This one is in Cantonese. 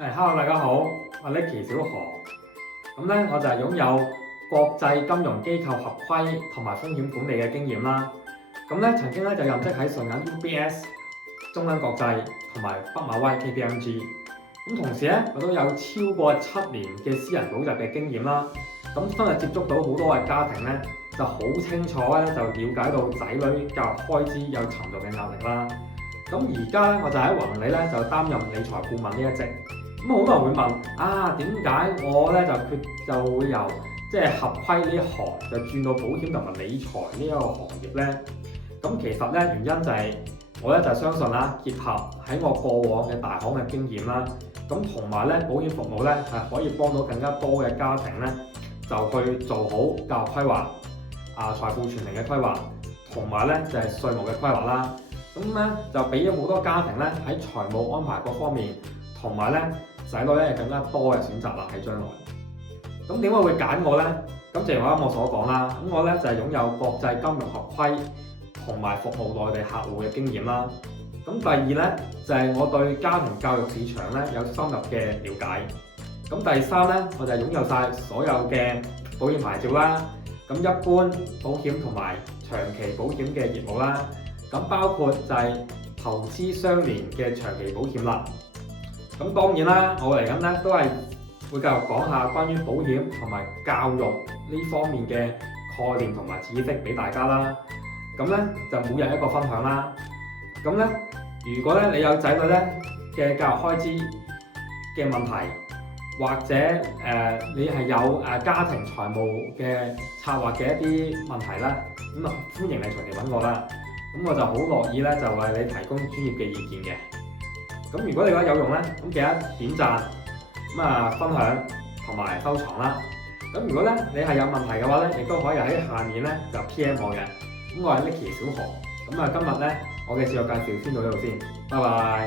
Hello 大家好，我係 Nicky 小何。我就係擁有國際金融機構合規同埋風險管理嘅經驗啦。曾經就任職喺瑞銀 UBS、中銀國際同埋畢馬威 KPMG。同時我都有超過7年嘅私人補習嘅經驗啦。今日接觸到好多嘅家庭就好清楚就了解到仔女教育開支有沉重嘅壓力啦。而家我就喺宏利就擔任理財顧問呢一職。好多人會問點解我就會由合規呢一行就轉到保險同埋理財呢一個行業呢？其實原因就係我就相信結合喺我過往嘅大行嘅經驗啦，同埋保險服務係可以幫到更加多嘅家庭就去做好教育規劃、財富傳承嘅規劃，同埋就係稅務嘅規劃啦。就俾咗好多家庭喺財務安排各方面，同埋仔女更加多嘅選擇啦喺將來。點解會揀我呢？正如我啱我所講啦，我就係擁有國際金融合規同埋服務內地客戶嘅經驗啦。第二就係我對家庭教育市場有深入嘅了解。第三我就係擁有晒所有嘅保險牌照啦。一般保險同埋長期保險嘅業務啦。包括就係投資相連嘅長期保險啦。當然啦，我嚟緊都係會繼續講下關於保險同埋教育呢方面嘅概念同埋知識俾大家啦。就每日一個分享啦。如果你有仔女嘅教育開支嘅問題，或者你係有家庭財務嘅策劃嘅一啲問題啦，歡迎你隨時揾我啦。我就好樂意就為你提供專業嘅意見嘅。如果你覺得有用記得點讚、分享同埋收藏啦。如果你係有問題嘅話亦都可以喺下面就 PM 我嘅。我係 Nicky 小何。今日我嘅自我介紹先到呢度先，拜拜。